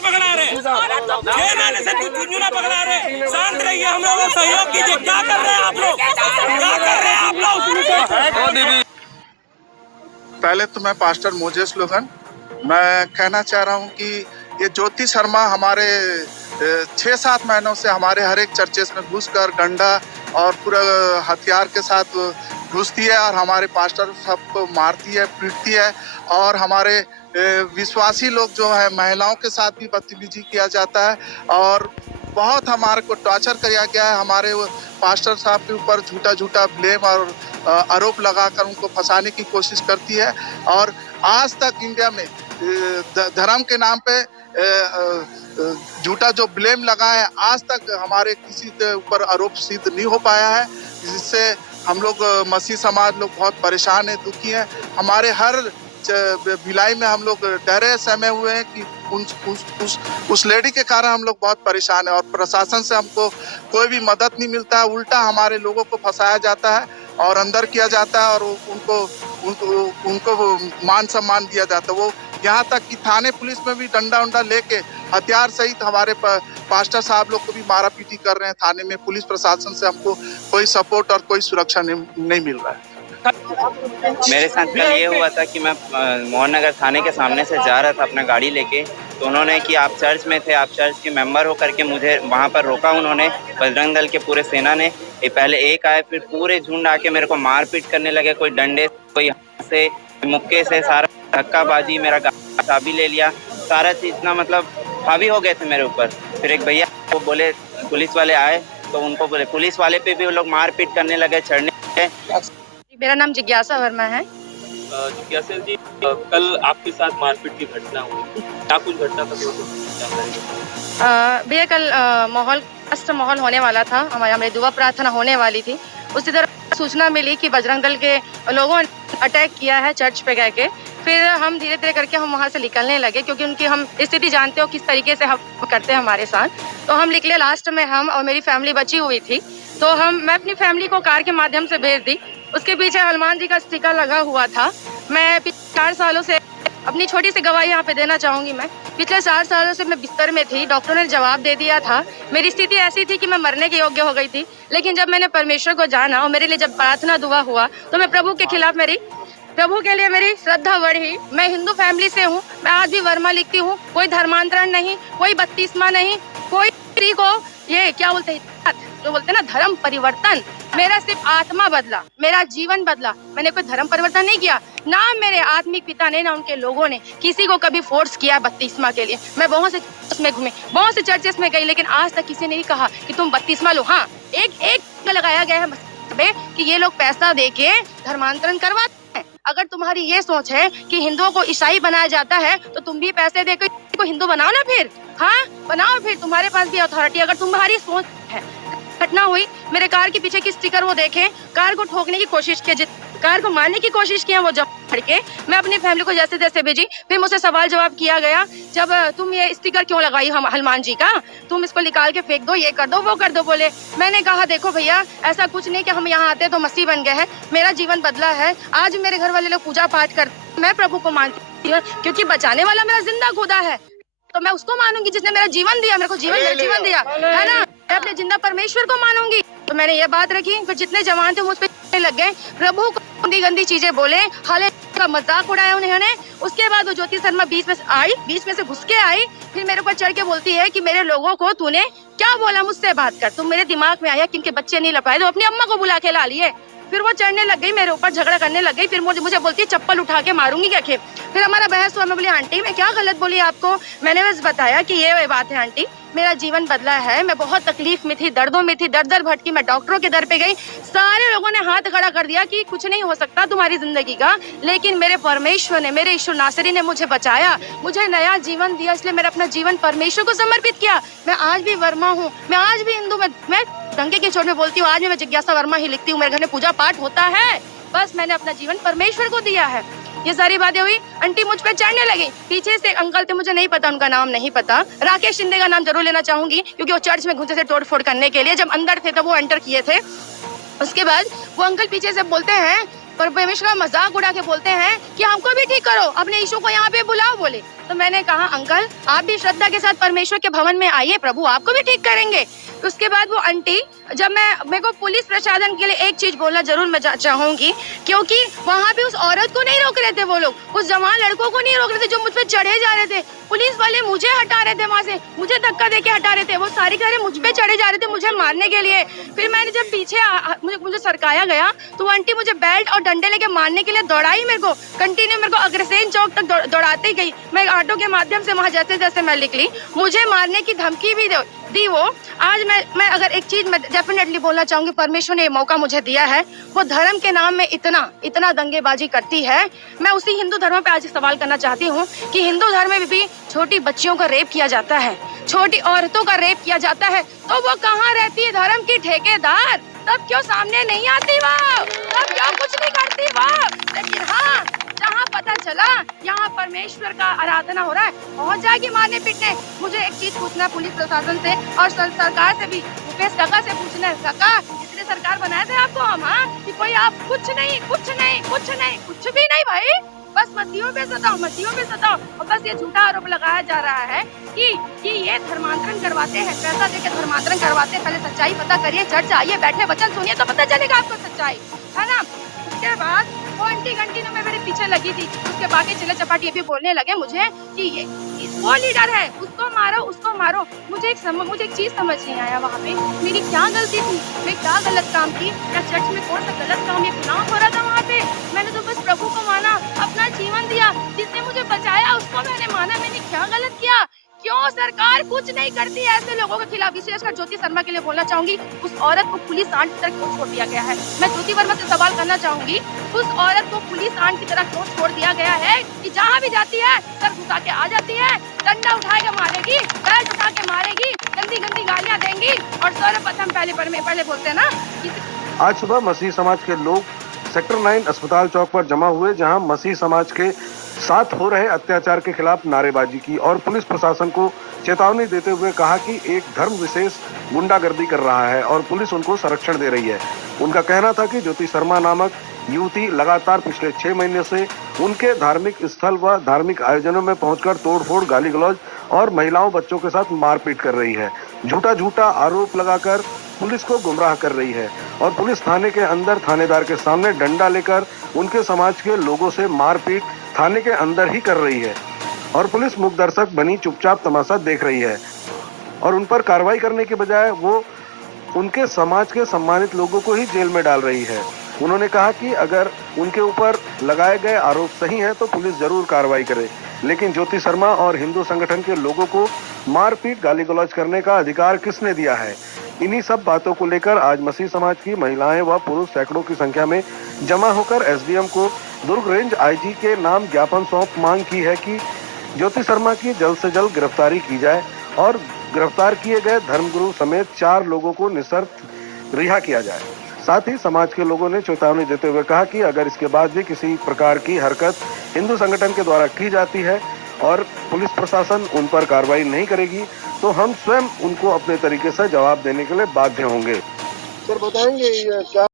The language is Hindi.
पकड़ा रहे, 6 महीने से झुंझुना पकड़ा रहे। शांत रहिए, हम लोगों को सहयोग कीजिए। क्या कर रहे हैं आप लोग, क्या कर रहे हैं आप लोग? पहले तो मैं पास्टर मोजेस लोगन, मैं कहना चाह रहा हूँ कि ये ज्योति शर्मा हमारे 6-7 महीनों से हमारे हर एक चर्चेस में घुसकर डंडा और पूरा हथियार के साथ घुसती है और हमारे पास्टर सबको मारती है, पीटती है। और हमारे विश्वासी लोग जो है, महिलाओं के साथ भी बदतमीजी किया जाता है और बहुत हमारे को टॉर्चर किया गया है। हमारे पास्टर साहब के ऊपर झूठा झूठा ब्लेम और आरोप लगाकर उनको फंसाने की कोशिश करती है। और आज तक इंडिया में धर्म के नाम पे झूठा जो ब्लेम लगा है, आज तक हमारे किसी के ऊपर आरोप सिद्ध नहीं हो पाया है, जिससे हम लोग मसीह समाज लोग बहुत परेशान है, दुखी है। हमारे हर भिलाई में हम लोग डरे सहमे हुए हैं कि उस लेडी के कारण हम लोग बहुत परेशान है और प्रशासन से हमको कोई भी मदद नहीं मिलता है। उल्टा हमारे लोगों को फंसाया जाता है और अंदर किया जाता है और उनको मान सम्मान दिया जाता है। वो यहाँ तक कि थाने पुलिस में भी डंडा उंडा लेके हथियार सहित हमारे पास्टर साहब लोग को भी मारा पीटी कर रहे हैं थाने में। पुलिस प्रशासन से हमको कोई सपोर्ट और कोई सुरक्षा नहीं मिल रहा है। मेरे साथ कल ये हुआ था कि मैं मोहन नगर थाने के सामने से जा रहा था अपना गाड़ी लेके, तो उन्होंने कि आप चर्च में थे, आप चर्च के मेंबर हो करके मुझे वहाँ पर रोका उन्होंने। बजरंग दल के पूरे सेना ने, ये पहले एक आए फिर पूरे झुंड आके मेरे को मारपीट करने लगे, कोई डंडे कोई हाथ से मुक्के से, सारा धक्काबाजी, मेरा चाबी ले लिया, सारा चीज़ इतना मतलब हावी हो गए थे मेरे ऊपर। फिर एक भैया वो बोले पुलिस वाले आए तो उनको बोले, पुलिस वाले पे भी वो लोग मारपीट करने लगे, चढ़ने। मेरा नाम जिज्ञासा वर्मा है। जिज्ञासा जी, कल आपके साथ मारपीट की घटना हुई, क्या कुछ घटना था भैया? कल माहौल होने वाला था, हमारी दुआ प्रार्थना होने वाली थी। उसी तरह सूचना मिली कि बजरंग दल के लोगों ने अटैक किया है चर्च पे गए के। फिर हम धीरे धीरे करके हम वहाँ से निकलने लगे, क्योंकि उनकी हम स्थिति जानते हो किस तरीके से हम करते हैं हमारे साथ। तो हम निकले, लास्ट में हम और मेरी फैमिली बची हुई थी, तो मैं अपनी फैमिली को कार के माध्यम से भेज दी। उसके पीछे हनुमान जी का स्टिकर लगा हुआ था। मैं पिछले 4 सालों से अपनी छोटी सी गवाही यहाँ पे देना चाहूंगी। मैं पिछले 4 सालों से मैं बिस्तर में थी, डॉक्टर ने जवाब दे दिया था। मेरी स्थिति ऐसी थी कि मैं मरने के योग्य हो गई थी, लेकिन जब मैंने परमेश्वर को जाना और मेरे लिए जब प्रार्थना दुआ हुआ, तो मैं प्रभु के लिए मेरी श्रद्धा बढ़ी। मैं हिंदू फैमिली से हूँ, मैं आज भी वर्मा लिखती हूँ। कोई धर्मांतरण नहीं, कोई बत्तीसमा नहीं, कोई को ये क्या बोलते हैं, जो बोलते हैं ना धर्म परिवर्तन। मेरा सिर्फ आत्मा बदला, मेरा जीवन बदला। मैंने कोई धर्म परिवर्तन नहीं किया, ना मेरे आत्मिक पिता ने ना उनके लोगों ने किसी को कभी फोर्स किया बत्तीसमा के लिए। मैं बहुत से चर्च में घूमी, बहुत से चर्चेस में गई, लेकिन आज तक किसी ने नहीं कहा कि तुम बत्तीसमा लो। हाँ, एक लगाया गया है कि ये लोग पैसा देके धर्मांतरण करवाते हैं। अगर तुम्हारी ये सोच है कि हिंदुओं को ईसाई बनाया जाता है, तो तुम भी पैसे देकर को हिंदू बनाओ ना फिर। हाँ, बनाओ फिर, तुम्हारे पास भी अथॉरिटी। अगर तुम्हारी सोच है, घटना हुई, मेरे कार के पीछे की स्टिकर वो देखें, कार को ठोकने की कोशिश की, कार को मारने की कोशिश किया, वो जब पढ़ के मैं अपनी फैमिली को जैसे तैसे भेजी। फिर मुझसे सवाल जवाब किया गया, जब तुम ये स्टिकर क्यों लगाई हनुमान जी का, तुम इसको निकाल के फेंक दो, ये कर दो, वो कर दो। बोले, मैंने कहा देखो भैया, ऐसा कुछ नहीं कि हम यहाँ आते तो मसीह बन गए हैं। मेरा जीवन बदला है। आज मेरे घर वाले लोग पूजा पाठ करते, मैं प्रभु को मानती हूँ, क्योंकि बचाने वाला मेरा जिंदा खुदा है। तो मैं उसको मानूंगी जिसने मेरा जीवन दिया, मेरे को जीवन दिया है ना। मैं अपने जिंदा परमेश्वर को मानूंगी। तो मैंने ये बात रखी। फिर जितने जवान थे मुझ पे लग गए, प्रभु को गंदी गंदी चीजें बोले, हाले का मजाक उड़ाया उन्होंने। उसके बाद वो ज्योति शर्मा बीच में से घुस के आई। फिर मेरे ऊपर चढ़ के बोलती है कि मेरे लोगों को तूने क्या बोला, मुझसे बात कर। तुम मेरे दिमाग में आया कि इनके बच्चे नहीं लपाए, तो अपनी अम्मा को बुला के ला लिए। फिर वो चढ़ने लग गई, मेरे ऊपर झगड़ा करने लग गई। फिर मुझे बोलती है चप्पल उठा के मारूंगी क्या खेप। फिर हमारा बहस हुआ। मैं बोली आंटी मैं क्या गलत बोली आपको, मैंने बस बताया कि ये बात है आंटी, मेरा जीवन बदला है। मैं बहुत तकलीफ में थी, दर्दों में थी, दर भटकी। मैं डॉक्टरों के दर पे गई, सारे लोगों ने हाथ खड़ा कर दिया कि कुछ नहीं हो सकता तुम्हारी जिंदगी का, लेकिन मेरे परमेश्वर ने, मेरे यीशु नासरी ने मुझे बचाया, मुझे नया जीवन दिया। इसलिए मैंने अपना जीवन परमेश्वर को समर्पित किया। मैं आज भी वर्मा हूँ, मैं आज भी हिंदू, मैं डंके की चोट में बोलती हूँ, आज मैं जिज्ञासा वर्मा ही लिखती हूँ। मेरे घर में पूजा पाठ होता है। बस मैंने अपना जीवन परमेश्वर को दिया है। ये सारी बातें हुई, आंटी मुझ पे चढ़ने लगी। पीछे से अंकल थे, मुझे नहीं पता, उनका नाम नहीं पता, राकेश शिंदे का नाम जरूर लेना चाहूंगी, क्योंकि वो चर्च में घुसे थे तोड़ फोड़ करने के लिए। जब अंदर थे तब वो एंटर किए थे। उसके बाद वो अंकल पीछे से बोलते हैं, परमेश्वर का मजाक उड़ा के बोलते हैं कि हमको भी ठीक करो, अपने यीशु को यहाँ पे बुलाओ। बोले तो मैंने कहा अंकल आप भी श्रद्धा के साथ परमेश्वर के भवन में आइए, प्रभु आपको भी ठीक करेंगे। उसके बाद वो आंटी, जब मेरे को पुलिस प्रशासन के लिए एक चीज बोलना जरूर मैं चाहूंगी, क्योंकि वहाँ पे उस औरत को नहीं रोक रहे थे वो लोग, उस जवान लड़कों को नहीं रोक रहे थे जो मुझ पे चढ़े जा रहे थे। पुलिस वाले मुझे हटा रहे थे वहाँ से, मुझे धक्का देके हटा रहे थे। वो सारी कारें मुझ पे चढ़े जा रहे थे मुझे मारने के लिए। फिर मैंने जब पीछे मुझे सरकाया गया तो वो आंटी मुझे बेल्ट और डंडे लेके मारने के लिए दौड़ाई, मेरे को कंटिन्यू मेरे को अग्रसेन चौक तक दौड़ाती गई। मैं ऑटो के माध्यम से वहाँ जैसे जैसे मैं निकली, मुझे मारने की धमकी भी दी वो। आज मैं अगर एक चीज मैं डेफिनेटली बोलना चाहूंगी, परमेश्वर ने ये मौका मुझे दिया है, वो धर्म के नाम में इतना दंगेबाजी करती है। मैं उसी हिंदू धर्म पे आज सवाल करना चाहती हूँ कि हिंदू धर्म में भी छोटी बच्चियों का रेप किया जाता है, छोटी औरतों का रेप किया जाता है, तो वो कहाँ रहती है धर्म की ठेकेदार? तब क्यों सामने नहीं आती वो? तब क्यों कुछ नहीं करती वो? लेकिन हाँ, जहाँ पता चला यहाँ परमेश्वर का आराधना हो रहा है, पहुँच जाएगी मारने पीटने। मुझे एक चीज पूछना है पुलिस प्रशासन से और सरकार से भी, मुकेश काका से पूछना है, काका इसलिए सरकार बनाए थे आपको हम, हाँ, कि कोई आप कुछ भी नहीं भाई, बस मसीहों पे सताओ और बस ये झूठा आरोप लगाया जा रहा है कि ये धर्मांतरण करवाते हैं, पैसा देके धर्मांतरण करवाते हैं। पहले सच्चाई पता करिए, चर्च आइए, बैठे वचन सुनिए तो पता चलेगा आपको सच्चाई, है ना। उसके बाद वो आंटी कंटिन्यू में मेरे पीछे लगी थी, उसके बाकी चिल्ला चपाटी ये भी बोलने लगे मुझे कि ये वो लीडर है, उसको मारो। मुझे एक चीज समझ नहीं आया, वहाँ पे मेरी क्या गलती थी, मैं क्या गलत काम की, या चर्च में कौन सा गलत काम या गुनाह हो रहा था वहाँ पे? मैंने तो बस प्रभु को माना, अपना जीवन दिया, जिसने मुझे बचाया उसको मैंने माना। मैंने क्या गलत किया? क्यों सरकार कुछ नहीं करती है ऐसे लोगों के खिलाफ? विशेषकर ज्योति शर्मा के लिए बोलना चाहूंगी, उस औरत को पुलिस आंट की तरह क्यों छोड़ दिया गया है? मैं ज्योति वर्मा से सवाल करना चाहूंगी, उस औरत को पुलिस आंट की तरह क्यों छोड़ दिया गया है कि जहाँ भी जाती है सर घुसा के आ जाती है, डंडा उठा के मारेगी, बेल्ट उठा के मारेगी, गंदी गालियां देंगी और सर्वप्रथम पहले बोलते हैं ना। आज सुबह मसीह समाज के लोग सेक्टर 9 अस्पताल चौक पर जमा हुए, जहां मसीह समाज के साथ हो रहे अत्याचार के खिलाफ नारेबाजी की और पुलिस प्रशासन को चेतावनी देते हुए कहा कि एक धर्म विशेष गुंडागर्दी कर रहा है और पुलिस उनको संरक्षण दे रही है। उनका कहना था कि ज्योति शर्मा नामक युवती लगातार पिछले 6 महीने से उनके धार्मिक स्थल व धार्मिक आयोजनों में पहुंचकर तोड़फोड़, गाली गलौज और महिलाओं बच्चों के साथ मारपीट कर रही है। झूठा आरोप लगाकर पुलिस को गुमराह कर रही है और पुलिस थाने के अंदर थानेदार के सामने डंडा लेकर उनके समाज के लोगों से मारपीट थाने के अंदर ही कर रही है और पुलिस मूक दर्शक बनी चुपचाप तमाशा देख रही है और उन पर कार्रवाई करने के बजाय वो उनके समाज के सम्मानित लोगों को ही जेल में डाल रही है। उन्होंने कहा कि अगर उनके ऊपर लगाए गए आरोप सही हैं तो पुलिस जरूर कार्रवाई करे, लेकिन ज्योति शर्मा और हिंदू संगठन के लोगों को मारपीट, गाली गलौज करने का अधिकार किसने दिया है? इन्हीं सब बातों को लेकर आज मसीह समाज की महिलाएं व पुरुष सैकड़ों की संख्या में जमा होकर एसडीएम को दुर्ग रेंज आईजी के नाम ज्ञापन सौंप मांग की है कि ज्योति शर्मा की जल्द से जल्द गिरफ्तारी की जाए और गिरफ्तार किए गए धर्मगुरु समेत 4 लोगों को निशर्त रिहा किया जाए। साथ ही समाज के लोगों ने चेतावनी देते हुए कहा कि अगर इसके बाद भी किसी प्रकार की हरकत हिंदू संगठन के द्वारा की जाती है और पुलिस प्रशासन उन पर कार्रवाई नहीं करेगी तो हम स्वयं उनको अपने तरीके से जवाब देने के लिए बाध्य होंगे। सर बताएंगे क्या